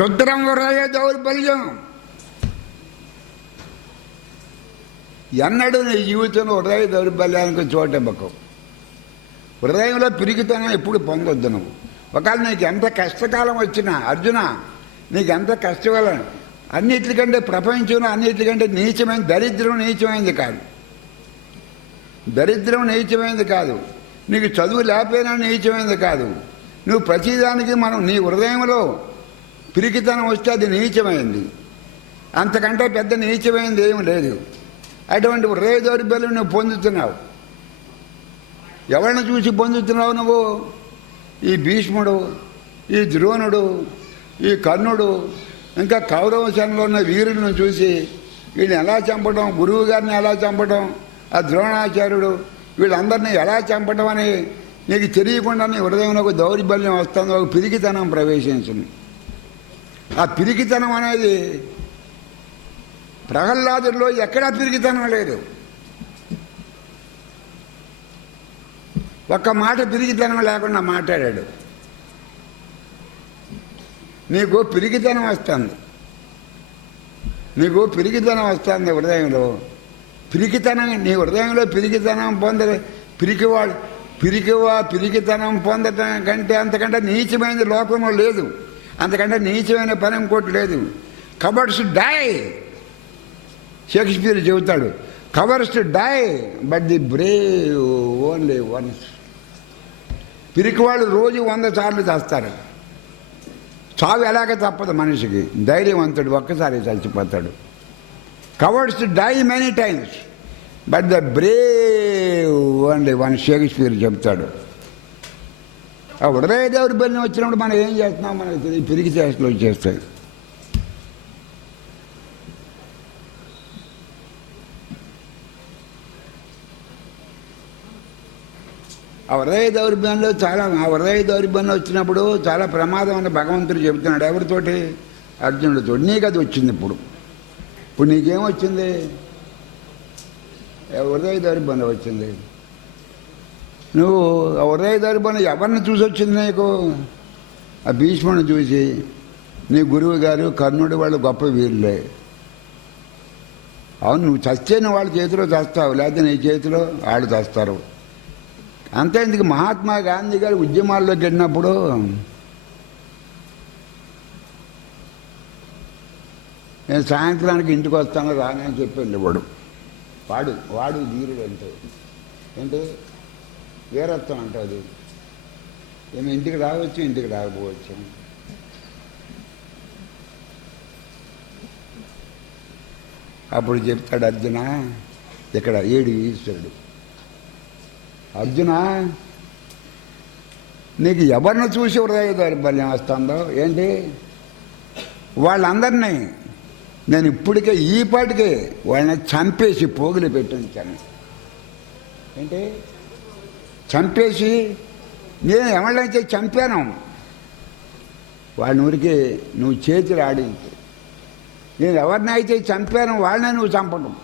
క్షుద్రం హృదయ దౌర్బల్యం. ఎన్నడూ నీ జీవితంలో హృదయ దౌర్బల్యానికి చోటివ్వకు. హృదయంలో పిరికితనం ఎప్పుడు పొందొద్దు నువ్వు. ఒకవేళ నీకు ఎంత కష్టకాలం వచ్చినా, అర్జున నీకు ఎంత కష్టకాలం, అన్నిటికంటే ప్రపంచంలో అన్నిటికంటే నీచమైన దరిద్రం నీచమైంది కాదు. దరిద్రం నీచమైంది కాదు. నీకు చదువు లేకపోయినా నీచమైంది కాదు. నువ్వు ప్రతిదానికి నీ హృదయంలో పిరికితనం వస్తే అది నీచమైంది. అంతకంటే పెద్ద నీచమైంది ఏమి లేదు. అటువంటి హృదయ దౌర్బల్యం నువ్వు పొందుతున్నావు. ఎవరిని చూసి పొందుతున్నావు నువ్వు? ఈ భీష్ముడు, ఈ ద్రోణుడు, ఈ కర్ణుడు, ఇంకా కౌరవ సేనలో ఉన్న వీరులను చూసి వీళ్ళని ఎలా చంపడం, గురువు గారిని ఎలా చంపడం, ఆ ద్రోణాచార్యుడు వీళ్ళందరినీ ఎలా చంపడం అని నీకు తెలియకుండా నీ హృదయంలో ఒక దౌర్బల్యం వస్తుంది, ఒక పిరికితనం ప్రవేశించింది. ఆ పిరికితనం అనేది ప్రహ్లాదుల్లో ఎక్కడా పిరికితనం లేదు. ఒక్క మాట పిరికితనం లేకుండా మాట్లాడాడు. నీకు పిరికితనం వస్తుంది, నీకు పిరికితనం వస్తుంది హృదయంలో. పిరికితనం నీ హృదయంలో పిరికితనం పిరికితనం పొందటం కంటే అంతకంటే నీచమైన లోకంలో లేదు. అంతకంటే నీచమైన పని ఇంకోటి లేదు. కవర్స్ డై, షేక్స్పియర్ చెబుతాడు, cowards die but the brave only once. పిరికివాళ్ళు రోజు 100 సార్లు చేస్తారు. చావు ఎలాగ తప్పదు మనిషికి. ధైర్యవంతుడు ఒక్కసారి చచ్చిపోతాడు. Cowards die many times but the brave only one, Shakespeare చెప్తాడు. ఆ హృదయ దౌర్బల్యం వచ్చినప్పుడు మనం ఏం చేస్తున్నాం మనకి పిరికి చేష్టలు వచ్చేస్తాయి. ఆ హృదయ దౌర్బల్యం వచ్చినప్పుడు చాలా ప్రమాదం అని భగవంతుడు చెబుతున్నాడు. ఎవరితోటి? అర్జునుడితో. నీకు అది వచ్చింది. ఇప్పుడు నీకేమొచ్చింది? హృదయ దౌర్బల్యం వచ్చింది. నువ్వు ఆ హృదయ దౌర్బల్యం ఎవరిని చూసి వచ్చింది నీకు? ఆ భీష్ముడిని చూసి. నీ గురువు గారు కర్ణుడు వాళ్ళు గొప్ప వీరులే. అవును, నువ్వు చచ్చేన వాళ్ళ చేతిలో చస్తావు, లేకపోతే నీ చేతిలో వాళ్ళు చస్తారు. అంతే. ఇందుకు మహాత్మా గాంధీ గారు ఉద్యమాల్లోకి వెళ్ళినప్పుడు నేను సాయంత్రానికి ఇంటికి వస్తాను రాని అని చెప్పి వెళ్ళేవాడు. వాడు వీరుడు అంటే ఏంటి? వీరత్వం అంటే అది. నేను ఇంటికి రావచ్చు, ఇంటికి రాకపోవచ్చు. అప్పుడు చెప్తాడు అర్జున, ఇక్కడ ఏడు ఈశ్వరుడు. అర్జున, నీకు ఎవరిని చూసి హృదయ దౌర్బల్యం వస్తుందో ఏంటి? వాళ్ళందరినీ నేను ఇప్పటికే ఈపాటికే వాళ్ళని చంపేసి పోగులు పెట్టించాను. ఏంటి? చంపేసి నేను ఎవరినైతే చంపాను వాళ్ళని ఊరికి నువ్వు చేతులు ఆడించు. నేను ఎవరినైతే చంపానో వాళ్ళనే నువ్వు చంపడం.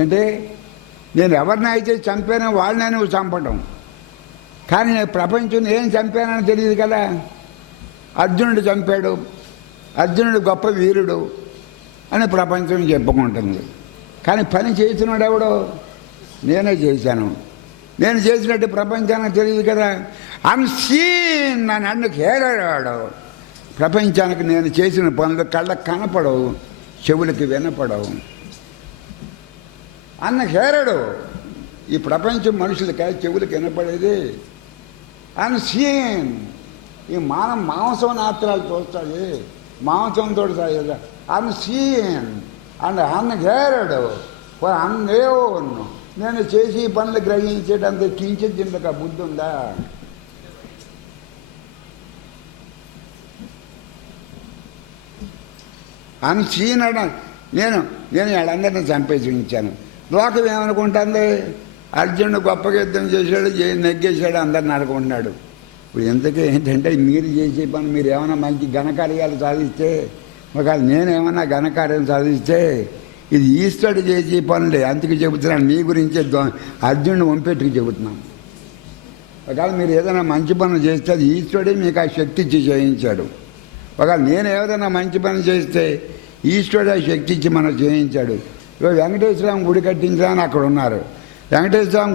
ఏంటి? నేను ఎవరినైతే చంపానో వాళ్ళనే నువ్వు చంపడం. కానీ నేను ప్రపంచం ఏం చంపానని తెలియదు కదా. అర్జునుడు చంపాడు, అర్జునుడు గొప్ప వీరుడు అని ప్రపంచం చెప్పుకుంటుంది. కానీ పని చేసినాడు ఎవడో? నేనే చేశాను. నేను చేసినట్టు ప్రపంచానికి తెలియదు కదా. అన్సీన్ నన్ను హేరాడు. ప్రపంచానికి నేను చేసిన పనులు కళ్ళకు కనపడవు, చెవులకి వినపడవు. అన్న హేరడు. ఈ ప్రపంచం మనుషులకి చెవులకి వినపడేది అన్సీన్. ఈ మాంసం నాత్రాలు చూస్తాడు, మాంసంతో అన్సీన్ అండ్ అన్హేరడు. అన్నేవన్ను నేను చేసి పనులు గ్రహించేటంత కించిదిండక బుద్ధి ఉందా? అన్సీన్ అడ నేను వాళ్ళందరినీ చంపేసి ఉంచాను. లోకం ఏమనుకుంటుంది? అర్జునుడు గొప్పగా యుద్ధం చేశాడు, నెగ్గేశాడు, అందరిని అనుకుంటున్నాడు. ఇప్పుడు ఇంతకీ ఏంటంటే మీరు చేసే పని మీరు ఏమైనా మంచి ఘనకార్యాలు సాధిస్తే, ఒకవేళ నేనేమన్నా ఘనకార్యం సాధిస్తే ఇది ఈశ్వరుడు చేసే పనులే. అందుకు చెబుతున్నాను, మీ గురించే అర్జునుడు వంపెట్టుకు చెబుతున్నాను. ఒకవేళ మీరు ఏదైనా మంచి పనులు చేస్తే అది ఈశ్వరుడే మీకు ఆ శక్తి ఇచ్చి చేయించాడు. ఒకవేళ నేను ఏదైనా మంచి పని చేస్తే ఈశ్వరుడు ఆ శక్తి ఇచ్చి మనం చేయించాడు. ఇవాళ వెంకటేశ్వరం గుడి కట్టించాలని అక్కడ ఉన్నారు. వెంకటేశ్వరం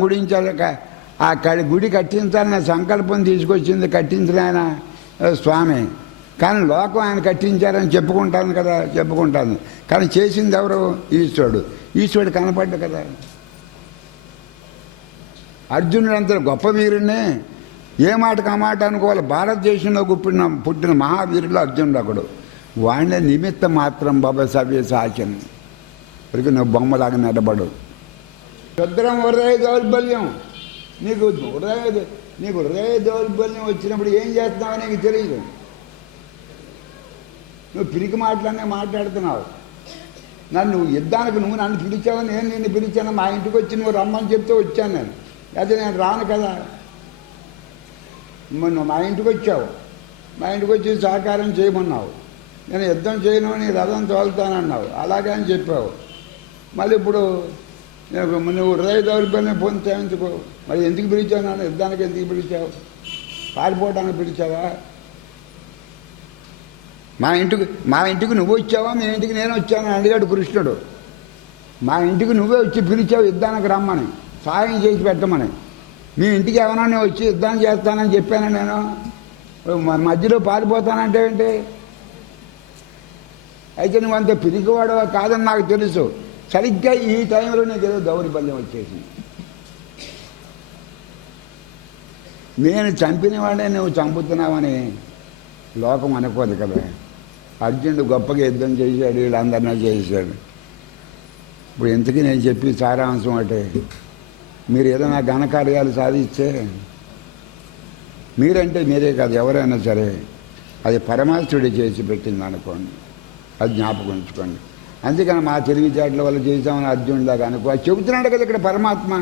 గుడి కట్టించాలనే సంకల్పం తీసుకొచ్చింది కట్టించిన ఆయన స్వామి. కానీ లోకం ఆయన కట్టించారని చెప్పుకుంటాను కదా, చెప్పుకుంటాను. కానీ చేసింది ఎవరు? ఈశ్వరుడు. ఈశ్వరుడు కనపడ్డు కదా. అర్జునుడు అంత గొప్ప వీరుణ్ణి ఏ మాటకు ఆ మాట అనుకోవాలి. భారతదేశంలో పుట్టిన మహావీరులు అర్జునుడు ఒకడు. వాడిని నిమిత్త మాత్రం బాబా సవ్య సాచన్ ఇప్పటికి నువ్వు బొమ్మలాగా నిలబడు. క్షుద్రం హృదయ దౌర్బల్యం. నీకు హృదయ దౌర్బల్యం వచ్చినప్పుడు ఏం చేస్తున్నావో నీకు తెలియదు. నువ్వు పిరికి మాటలనే మాట్లాడుతున్నావు. నువ్వు యుద్ధానికి నువ్వు నన్ను పిలిచావు, నేను నిన్ను పిలిచాను. మా ఇంటికి వచ్చి నువ్వు రమ్మని చెప్తే వచ్చాను నేను. అయితే నేను రాను కదా. నువ్వు మా ఇంటికి వచ్చావు, మా ఇంటికి వచ్చి సహకారం చేయమన్నావు. నేను యుద్ధం చేయను, నీ రథం తోలుతానన్నావు. అలాగే అని చెప్పావు. మళ్ళీ ఇప్పుడు నువ్వు హృదయ దౌర్బల్యం పొందుతావు. ఎందుకు మరి ఎందుకు పిలిచావు? నన్ను యుద్ధానికి ఎందుకు పిలిచావు? పారిపోవడానికి పిలిచావా? మా ఇంటికి నువ్వు వచ్చావా, మీ ఇంటికి నేను వచ్చానని అడిగాడు కృష్ణుడు. మా ఇంటికి నువ్వే వచ్చి పిలిచావు యుద్ధానికి రమ్మని, సహాయం చేసి పెట్టమని. మీ ఇంటికి ఏమన్నా వచ్చి యుద్ధం చేస్తానని చెప్పాను నేను. మధ్యలో పారిపోతానంటే ఏంటి? అయితే నువ్వు అంత పిరికివాడు కాదని నాకు తెలుసు. సరిగ్గా ఈ టైంలో నీకు ఏదో దౌర్బల్యం వచ్చేసింది. నేను చంపిన వాడే నువ్వు చంపుతున్నావని లోకం అనుకోదు కదా. అర్జునుడు గొప్పగా యుద్ధం చేశాడు, వీళ్ళందరినీ చేశాడు. ఇప్పుడు ఇంతకీ నేను చెప్పి సారాంశం అంటే, మీరు ఏదైనా ఘనకార్యాలు సాధిస్తే మీరంటే మీరే కాదు, ఎవరైనా సరే అది పరమాత్ముడు చేసి పెట్టింది అనుకోండి, అది జ్ఞాపకం ఉంచుకోండి. అందుకని మా తెలివితేటల వల్ల చేసామని అర్జునుడిలాగా అనుకో. అది చెబుతున్నాడు కదా ఇక్కడ పరమాత్మ.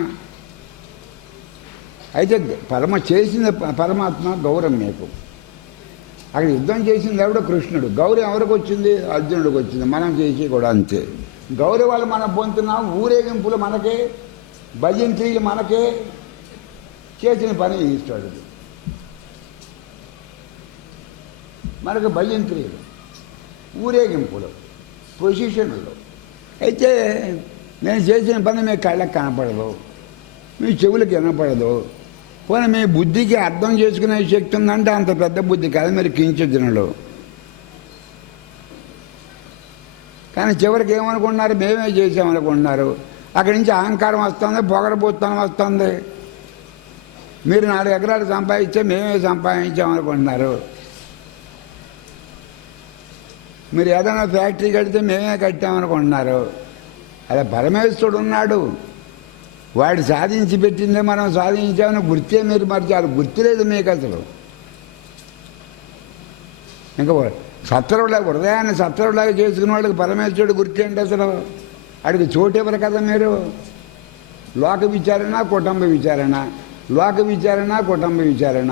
అయితే చేసిన పరమాత్మ గౌరవం మీకు. అక్కడ యుద్ధం చేసింది ఎవడో కృష్ణుడు. గౌరవం ఎవరికి వచ్చింది? అర్జునుడికి వచ్చింది. మనం చేసి కూడా అంతే. గౌరవాలు మనం పొందుతున్నాం. ఊరేగింపులు మనకే, భజంత్రీలు మనకే. చేసిన పని ఈశ్వరుడు. మనకు భజంత్రీలు, ఊరేగింపులు, పొజిషన్లు. అయితే నేను చేసిన పని మీ కళ్ళకి కనపడదు, మీ చెవులకు వినపడదు. పోనీ మీ బుద్ధికి అర్థం చేసుకునే శక్తి ఉందంటే అంత పెద్ద బుద్ధి కాదు, మీరు కించొచ్చినలు. కానీ చివరికి ఏమనుకున్నారు? మేమే చేసామనుకుంటున్నారు. అక్కడి నుంచి అహంకారం వస్తుంది, పొగరబోత్తనం వస్తుంది. మీరు 4 ఎకరాలు సంపాదించే మేమే సంపాదించామనుకుంటున్నారు. మీరు ఏదైనా ఫ్యాక్టరీ కడితే మేమే కట్టామనుకుంటున్నారు. అలా పరమేశ్వరుడు ఉన్నాడు. వాడు సాధించి పెట్టిందే మనం సాధించామని గుర్తే మీరు మర్చారు. గుర్తులేదు మీకు అసలు. ఇంకా సత్వరులాగా హృదయాన్ని సత్వరులాగా చేసుకున్న వాళ్ళకి పరమేశ్వరుడు గుర్తేంటి అసలు? వాడికి చోటు ఇవ్వరు కదా మీరు. లోక విచారణ, కుటుంబ విచారణ, లోక విచారణ, కుటుంబ విచారణ.